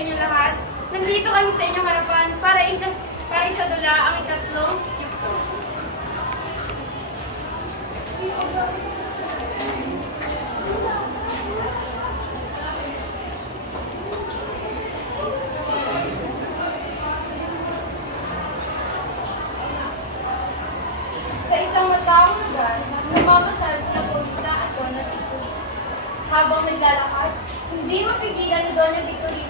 inyo lahat. Nandito kami sa inyong harapan para, ikas, para isadula ang ikatlong yugto. Sa isang mataong lugar, namamasyal si Napolita at Donna Victorina. Habang naglalakad, hindi mapigilan ni Donna Victorina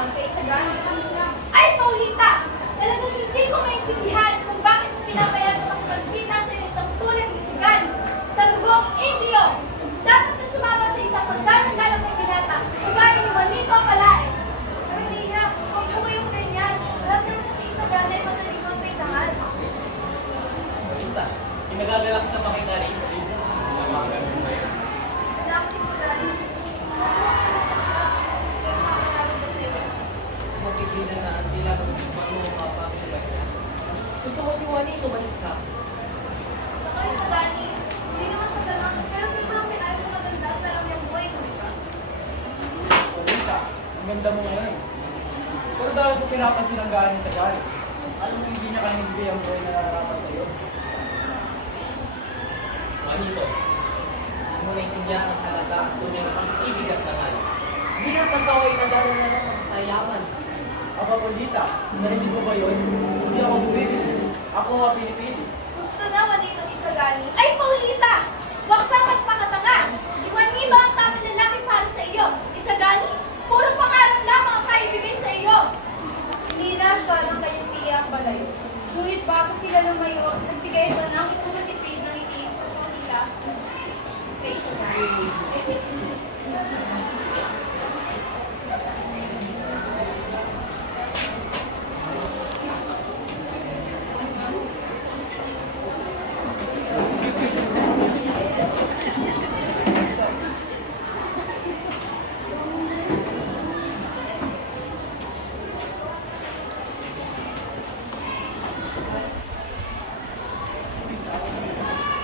ang kanyang pinapatukon kay Sagana kanina. Ay, Paulita! Talagang hindi ko maintindihan kung bakit mo pinapayagan ang pagpita sa iyo isang tulad ni Sigan sa dugong Indio. Dapat na sumama sa isang paggalang-galang na binata, kagaya ni Juanito Palaez. Carolina, huwag po kayong ganyan. Alam naman na si Isagana ay magaling ang may tangal. Puta, pinagagalak na ba kita rin? Salamat Isagana. Mapigilan na ang sila kung gusto mo mapapagod. Gusto ko si Juanito malisa. Saka Isagani, hindi naman sa ganun, pero siguro pinayos sa maganda at alam yung buhay ko, di ba? Pumunta, ganda mo ngayon. Pero dahil ko pinapansin ang galing sa galing, alam mo hindi niya kayang bigay ang buhay na nararapat sa iyo. Juanito, hindi mo naintindihan ang halaga at tunay na pag-ibig at tangal. Hindi na pagkaway na dalo na lang ang sayaman. Aba, Pondita, narinig mo ba yun? Hindi ako bumibili. Ako nga pinipili. Gusto na Juanito Isagani. Ay, Paulita! Huwag ka magpakatanga! Si Juanito ang tamang lalaki para sa iyo. Isagani, puro pangarap lamang ang kaibigay sa iyo. Hindi na siya ng kanyang tiyak balayo. Ngunit bago sila lumayo, nagbigay ito ng isang matipid na ngiti sa Paulita kay Isagani.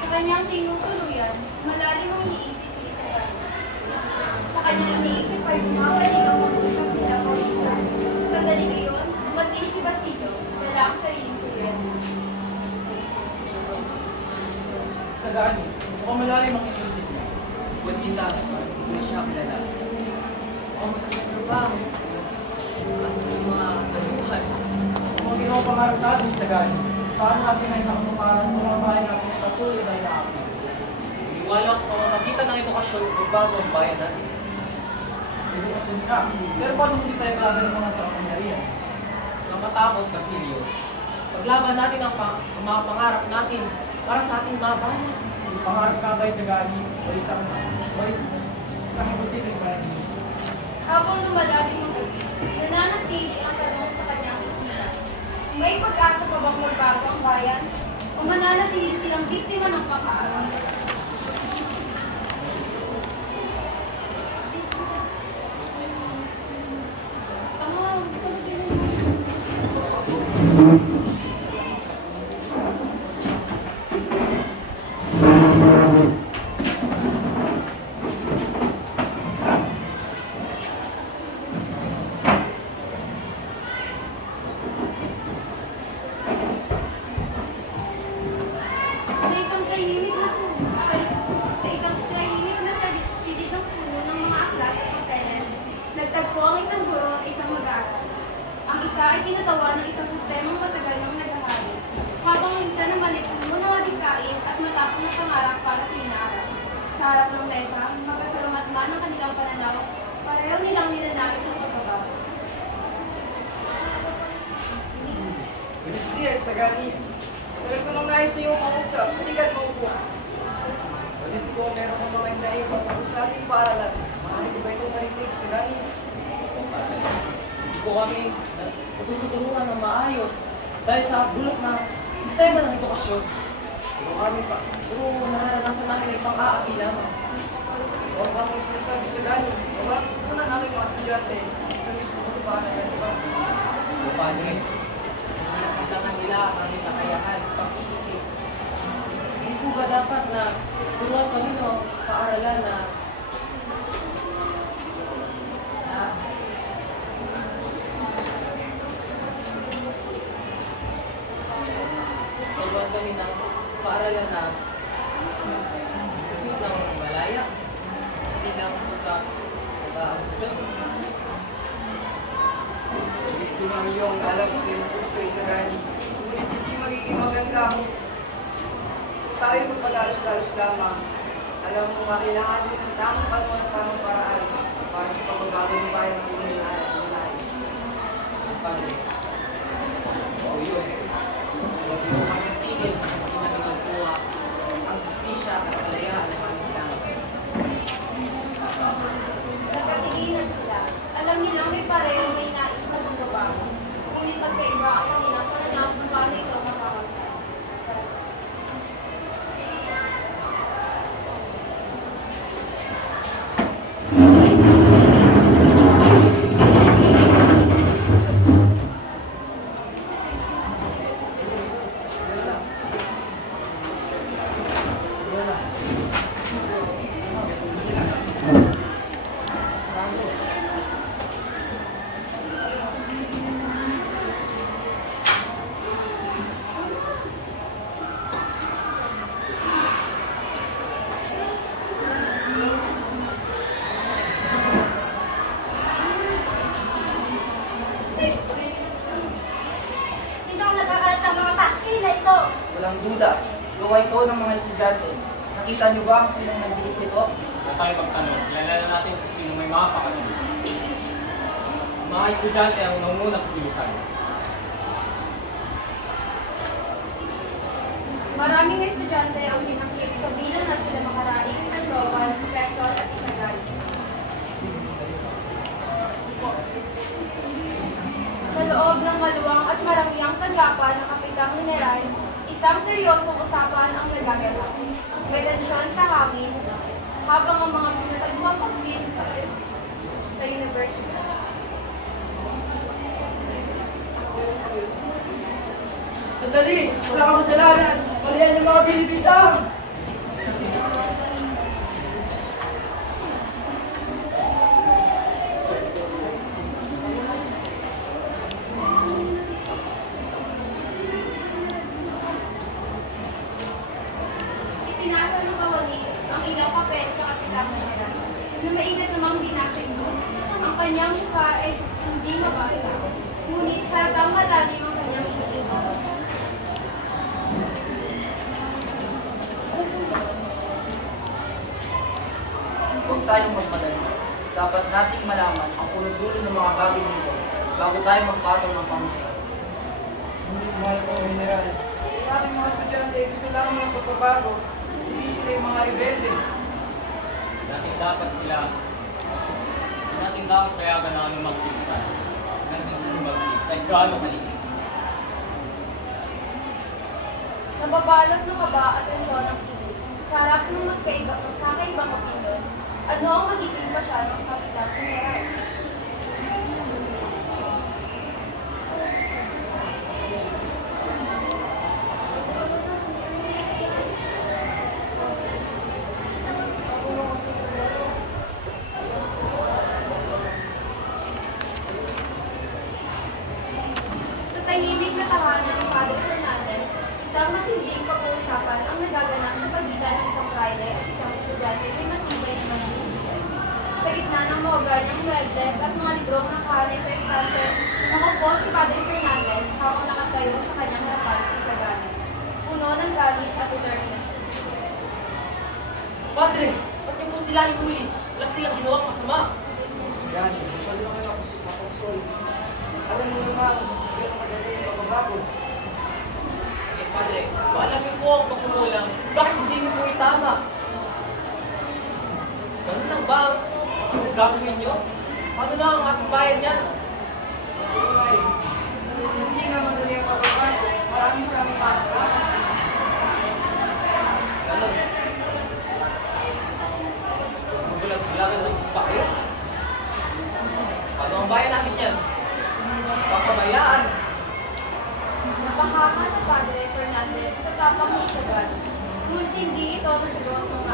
Sa kanyang tinutuluyan, malalim ang iniisip ni Isabel. Sa kanyang iniisip ay bumabalik ang pag-usap ni Paulita. Sa sandaling iyon, umatili si Basilio, dala ang sariling suyan. Sa gani, mukhang malalim ang inisip mo. Si Juanita, hindi siya kilala. Mukhang masasakit ba ang ang mga kalimuhan? Kung ginawa pangarap natin sa gani, paano natin ay sa kamuparan kung ang bahay natin ay patuloy na inaakit? Iniwala ko sa pamamagitan ng edukasyon, magbago ang bayan natin. Edukasyon ka. Pero paano hindi tayo kalaban ng mga sa kapangyarihan? Ang matakot, Basilio. Paglaban natin ang, pa- ang mga pangarap natin para sa ating mga bayan. Pangarap ka tayo sa gani o isang o isang imposibleng bayan. Habang lumalalim ang gabi, nananatili ang tanong sa kanyang isipan. May pag-asa pa bang magbago ang bayan? O mananatili silang biktima ng pakaaway? Sa isang tahimik na sa, sa isang tahimik na sa silid ng puno ng mga aklat at hoteles, nagtagpo ang isang guro at isang mag-aaral. Ang isa ay kinatawa ng isang sistemang matagal nang naghahalos, habang ang isa na malipuno ng adikain at matapang na pangarap para sa inaaral. Sa harap ng mesa, magkasalamat man ang kanilang pananaw, pareho nilang nilanais ang pagbabago. Buenos dias, sa gani. Talagang ko nang nais na yung kausap, halika't maupo. Ulit ko, meron kong mga naiwan kung sa ating paaralan. Maaari ko ba itong marinig sa gani? Hindi po kami natutulungan ng maayos dahil sa bulok na sistema ng edukasyon. Pero kami pa. Pero nararanasan namin ay pang-aapi lamang. Huwag ba mong sinasabi sa gani? O bakit ko na namin mga estudyante sa mismo ko pa na yan, di ba? O Padre, nakita na nila ang aming kakayahan sa pag-iisip. Hindi po ba dapat na turuan kami ng paaralan na paaralan na isip ng malaya. Hindi lang sa. Hindi ko namin yung alam sa iyong gusto ay sarani. Ngunit hindi magiging maganda kung tayo magpadalos-dalos lamang. Alam mo, kailangan din ng tamang panahon at tamang paraan para sa pagbabago ng bayan ng nais. Padre, o yun, huwag Estudyante. Nakita niyo ba ang silang nagdilit nito? Huwag tayo magtanong, kilala natin kung sino may mga pakanan. Mga estudyante ang nanguna sa bilisan. Maraming estudyante ang dinakip kabilang na sila makaraing sa Global, Quezon at Isagan. Sa loob ng maluwang at maramiang tanggapan ng Kapitang General, isang seryosong usapan ang nagaganap. May tensyon sa hangin habang ang mga pinatagmuang pasilin sa, sa university. Sandali! Wala kang kasalanan! Palihan yung mga binibintang! Ipinasa ng kawani ang ilang papel sa Kapitang General na maingat namang binasa ito. Ang kanyang mukha ay hindi mabasa, ngunit halatang malalim ang kanyang iniisip. Huwag tayong magmadali. Dapat nating malaman ang punot-dulo ng mga bagay nito bago tayo magpatong ng pangusap. Ngunit mahal ko, General. Ang aking mga estudyante gusto lamang ng pagbabago. Hindi sila yung mga rebelde. Natin dapat sila, natin dapat payagan na ano magbilisan. Natin umagsik, kahit gaano kaligid. Nababalot ng kaba at tensyon ng silid. Sa harap ng magkaiba, magkakaibang opinion, ano ang magiging pasya ng Kapitang General? Sa tahimik na tahanan ni Father Fernandez, isang matinding pag-uusapan ang nagaganap sa pagitan ng isang Friday at isang estudyante may matibay na mananiligan. Sa gitna ng mga ganyang muebles at mga librong nakahanay sa estante, nakaupo si Padre Fernandez habang nakatayo sa kanyang harapan sa isagana. Puno ng galit at determination. Padre, ba't niyo po sila huli? Wala silang ginawang masama. Yan, usual naman ako sa pakonsol. Alam mo naman, hindi ako madali yung pagbabago. Eh, Padre, wala po ang pagkumulang. Bakit hindi niyo po itama? Ganun lang ba ang gagawin niyo? Paano na ang ating bayan niyan? Ay, hindi nga madali ang pagbabago. Marami sa aming pagbabago. Ganun. Magulat-gulatan lang pa kayo. Paano ang bayan natin yan? Papabayaan. Napahama si Padre Fernandez sa tapang ni Isagan, ngunit hindi ito nasagot ng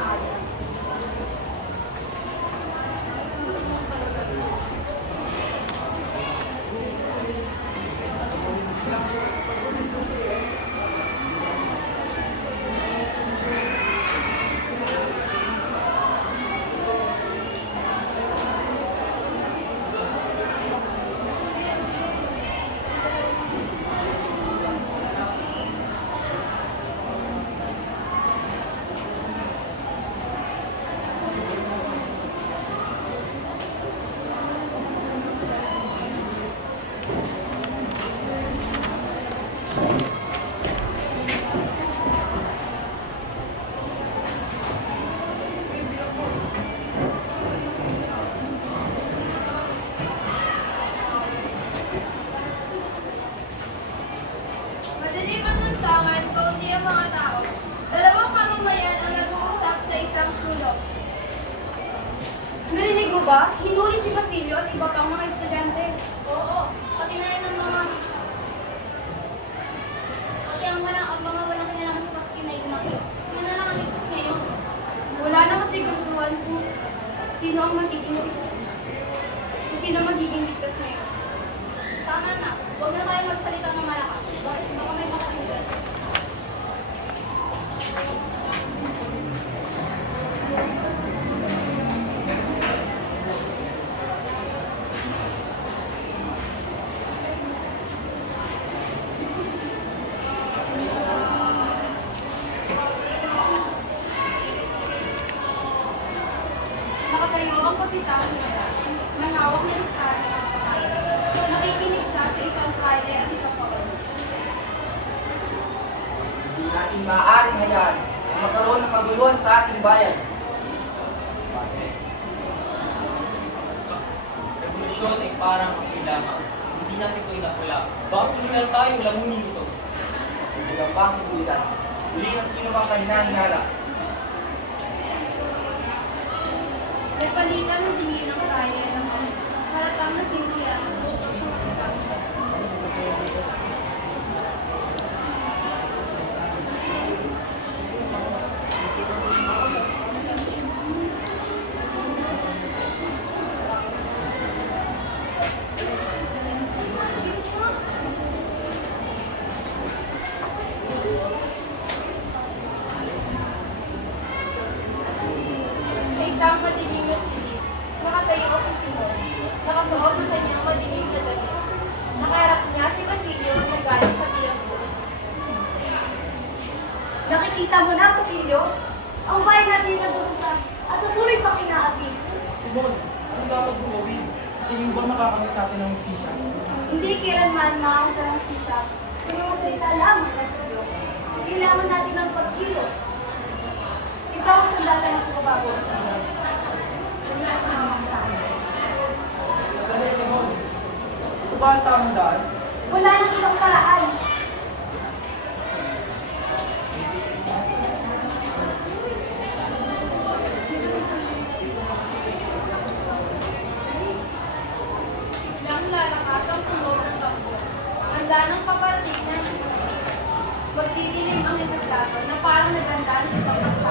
ba? Hinuli si Basilio at iba pang mga estudyante. Oo, pati na rin ang mga... Pati ang, walang, ang mga walang kinalaman sa paski na lumaki. Sino na lang ang ligtas ngayon? Wala na kasi katutuan kung sino ang magiging kung sino magiging ligtas ngayon. Tama na, huwag na tayo magsalita ng malakas. Bakit baka may makalimutan? Nakatayo ang kapitang ng hawak ng star Nakikinig siya sa isang kare at isang paon. Hindi natin maaaring hayaan na magkaroon ng kaguluhan sa ating bayan. Revolusyon ay parang ang lamang. Hindi natin ito inapula. Bakit meron tayong lamunin ito? Hindi pang seguridad. Uli ng sino mang kahinahinala. Nagpalitan ng tingin ng kare ng halatang nasisiya sa utos ng kapitang. Sa isang madilim na silid, nakatayo si Simon, nakasuot ng kanyang madilim na damit. Nakaharap niya si Basilio na galing sa tiyangko. Nakikita mo na, Basilio? Ang bayan natin nadurusan at tutuloy pang inaapi. Simon, ano dapat gawin? Tingin ba makakamit natin ng hustisya? Hindi kailanman makakita ng sisya sa mga salita lamang, Basilio. Kailangan natin ng pagkilos. Ikaw ang sandata ng pagbabago, ang sa akin. Sandali, Simon. Ito ba ang tamang daan? Wala nang ibang paraan. Nang lalakas ang tunog ng takbo, handa ng paparating na. Magdidilim ang retrato na parang naganda ng isang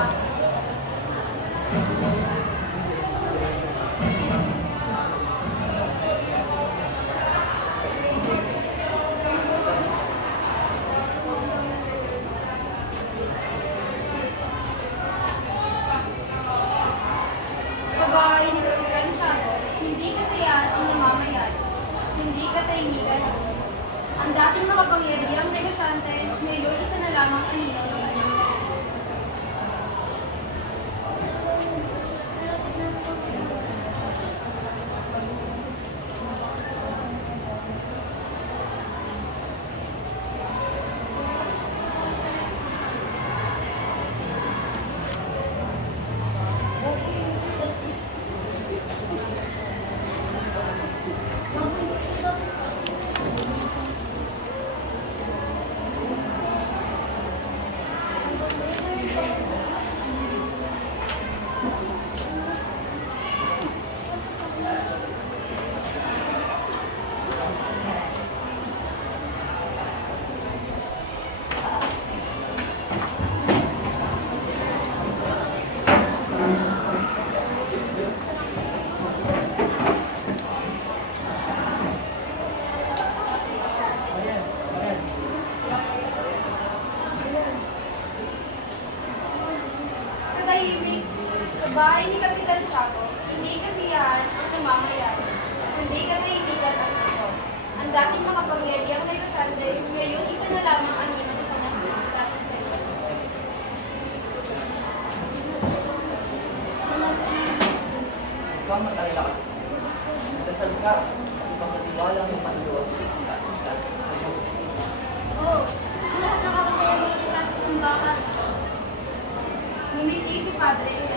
Padre